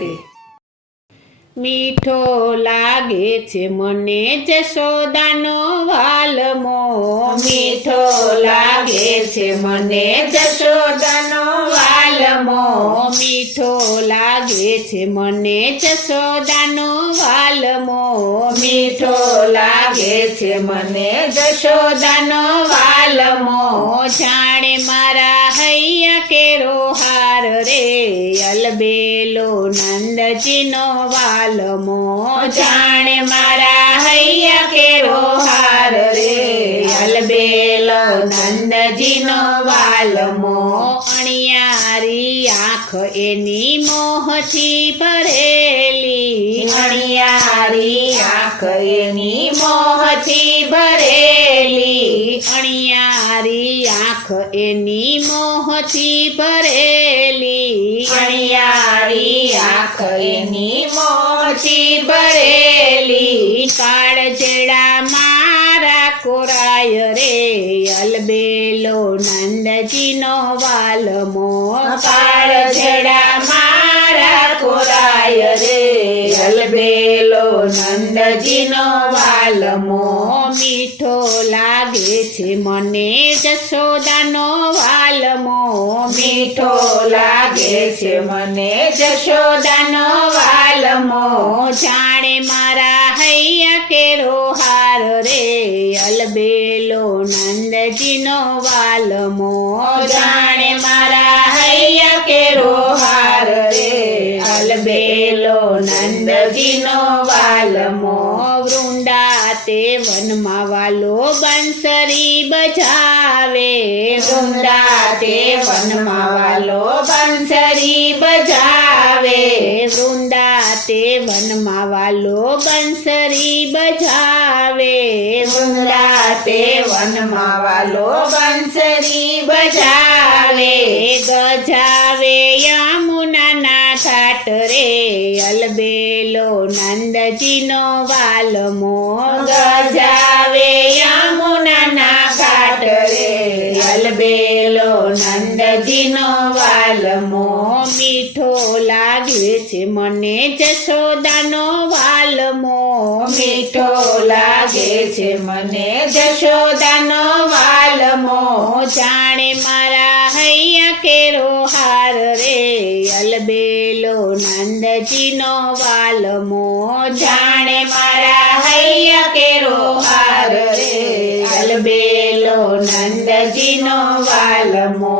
રાધે. મીઠો લાગે છે મને જશોદાનો વાલમો, મીઠો લાગે છે મને જશોદાનો વાલમો, મીઠો લાગે છે મને જશોદાનો વાલમો, મીઠો લાગે છે મને જશોદાનો વાલમો. જાણે મારા હૈયા કેરો હાર રે, અલબેલો નંદજીનો વાલમો, જાણે મારા હૈયા કેરો હાર રે, અલબેલો નંદજીનો વાલમો. અણિયારી આંખ એની મોહથી ભરેલી, અણિયારી આંખ એની મોહથી ભરેલી, અણિયારી આંખ એની મોહથી ભરેલી, અણિયારી આંખ એની મોહથી ભરેલી. કાળજડા મારા કોરાય રે, અલબેલો નંદજીનો વાલમો, કાળજડા મારા કોરાય રે, અલબેલો નંદજીનો વાલમો. મીઠો લાગે છે મને જશોદાનો વાલમો, મીઠો લાગે છે મને જશોદાનો વાલમો. જાણે મારા હૈયા કેરો હાર રે, અલબેલો નંદજીનો વાલમો, જાણે મારા હૈયા કેરો હાર રે, અલબેલો નંદજીનો વાલમો. વૃંદા તે વનમાં વાલો બંસરી બજાવે, વૃંદા તે વનમાં વાલો બંસરી બજાવે, વૃંદા તે વનમાં વાલો બંસરી બજાવે, વૃંદા તે વનમાં વાલો બંસરી બજાવે, ગજાવે યમુનાના ઘાટ રે, અલબેલો નંદજીનો વાલમો, ગજાવે યમુનાના ઘાટ રે, અલબેલો નંદજીનો વાલમો. મીઠો લાગે છે મને જશોદાનો વાલમો, મીઠો લાગે છે મને જશોદાનો વાલમો. જાણે મારા હૈયા કેરો હાર રે, અલબેલો નંદજીનો વાલમો, જાણે મારા હૈયા કેરો હાર રે, અલબેલો નંદજીનો વાલમો.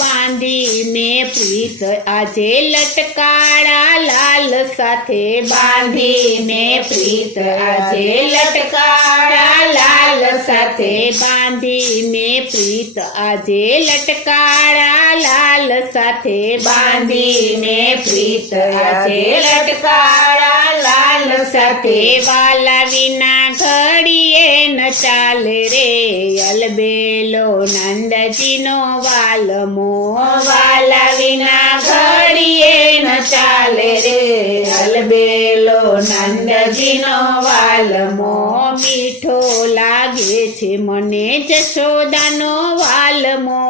બાંધીને પ્રીત આજે લટકાળા લાલ સાથે, બાંધીને પ્રીત આજે લટકાળા લાલ સાથે, બાંધીને પ્રીત આજે લટકાળા લાલ સાથે, બાંધીને પ્રીત આજે લટકાળા લાલ સાથે, વાલા વિના ઘડીએ ન ચાલે રે, અલબેલો નંદજીનો વાલમો, વાલા વિના ઘડીએ ન ચાલે રે, અલબેલો નંદજીનો વાલમો. મીઠો લાગે છે મને જશોદાનો વાલમો,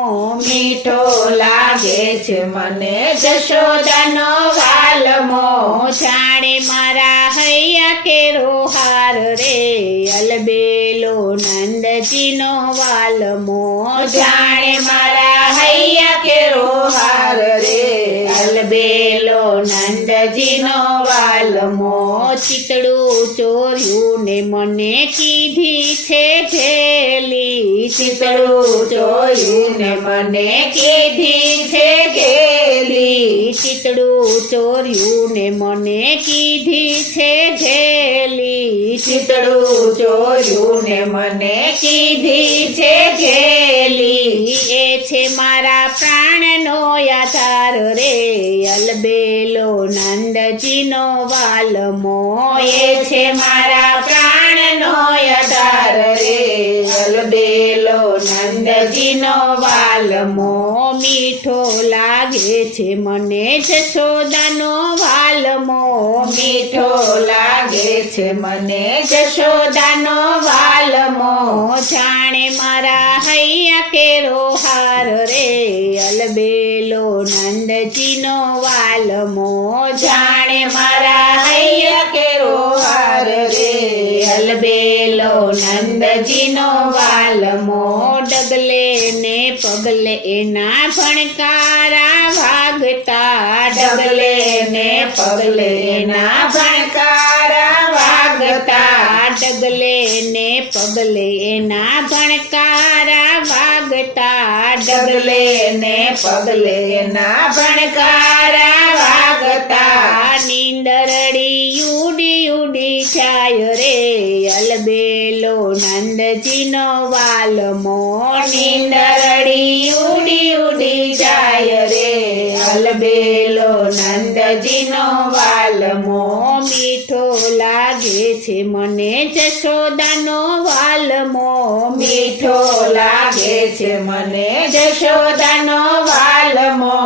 મીઠો લાગે છે મને જશોદાનો વાલમો. જાણે મારા હૈયા કેરો હાર રે, અલબેલો નંદજીનો વાલમો, જાણે મારા હૈયા કેરો હાર રે, અલબેલો નંદજીનો વાલમો. ચિતડું ચોર્યું ને મને કીધી છે ઘેલી, ચિતડું જોયું ને મને કીધી છે ઘેલી, ચિતડું ચોર્યું ને મને કીધી છે ઘેલી, ચિતડું જોયું ને મને કીધી છે ઘેલી. એ છે મારા પ્રાણનો આધાર રે, અલબેલો નંદજીનો વાલમો, એ છે મારા પ્રાણનો આધાર રે, અલબેલો નંદજીનો વાલમો. મીઠો લાગે છે મને જશોદાનો વાલમો, મીઠો લાગે છે મને જશોદાનો વાલમો. જાણે મારા હૈયા કેરો હાર રે, અલબેલો નંદજીનો વાલમો, જાણે પગલે એના ભણકારા વાગતા ડગલે ને પગલે એના ભણકારા વાગતા ડગલે ને પગલે એના ભણકારા વાગતા નીંદરડી ઉડી ઉડી જાય રે અલબેલો નંદજીનો વાલમો નીંદરડી ઉડી ઉડી જાય રે અલબેલો નંદજીનો વાલમો મીઠો લાગે છે મને જશોદાનો વાલમો મીઠો લાગે છે મને જશોદાનો વાલમો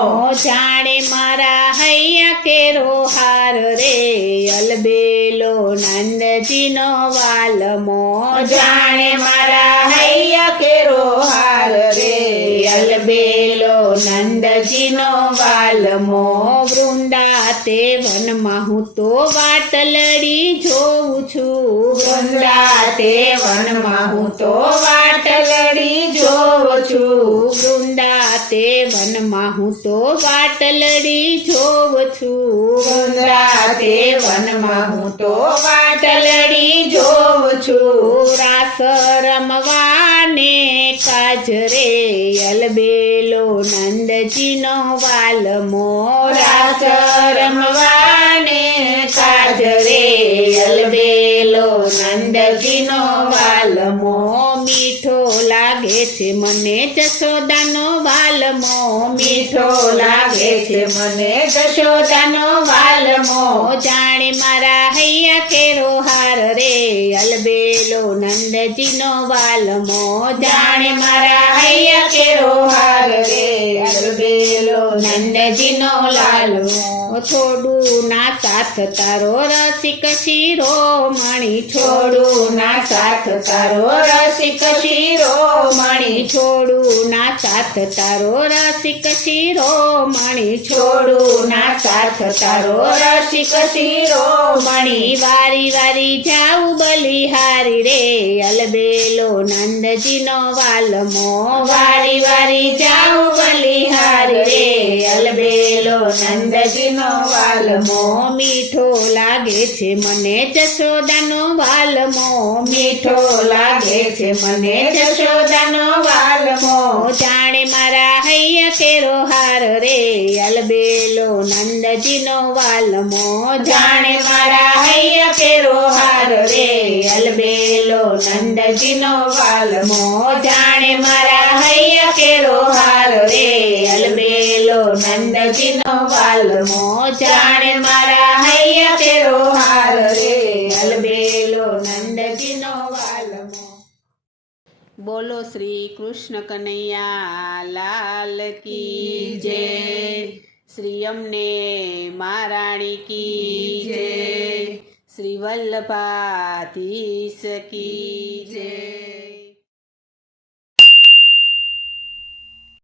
જાણે મારા હૈયા કેરો હાર રે અલબેલો નંદજીનો વાલમો જાણે મારા હૈયા કેરો હાર રે અલબેલો નંદજીનો વાલમો વૃંદા તે વનમાં હું તો વાટલડી જોઉં છું વૃંદા તે વનમાં હું તો વાટલડી જોઉં છું વૃંદા તે વનમાં હું તો વાટલડી જોઉં છું વૃંદા તે વનમાં હું તો વાટલડી જોઉં છું રાસ રમવાને કાજરે અલબેલો નંદજીનો વાલમો રાસ રમવાને કાજરે અલબેલો નંદજીનો વાલમો મીઠો લાગે છે મને જશોદાનો વાલમો મીઠો લાગે છે મને જશોદાનો વાલમો જાણે મારા હૈયા કેરો હાર રે અલબેલો નંદજીનો વાલમો જાણે મારા હૈયા કેરો હાર રે અલબેલો નંદજીનો લાલમો છોડું ના સાથ તારો રસિક શિરો મણી છોડું ના સાથ તારો રસિક શિરો મણી છોડું ના સાથ તારો રસિક શિરો મણી છોડું ના સાથ તારો રસિક શિરો મણી વારી વારી જાઉં બલિહારી રે અલબેલો નંદજીનો વાલમો વારી વારી જાઉં બલિહારી રે અલબેલો નંદજીનો વાલમો મીઠો લાગે છે મને જશોદાનો વાલમો મીઠો લાગે છે મને જશોદાનો વાલમો જાણે મારા હૈયા કેરો હાર રે અલબેલો નંદજીનો વાલમો જાણે મારા હૈયા કેરો હાર રે અલબેલો નંદજીનો વાલમો જાણે મારા હૈયા કેરો હાર રે અલબેલો નંદજીનો વાલમો જાણે મારા હૈયા કેરો હાર રે અલબેલો નંદજીનો વાલમો બોલો શ્રી કૃષ્ણ કનૈયા લાલ કી જય શ્રી અમને મહારાણી કી જય શ્રી વલ્લભાધીશ કી જય.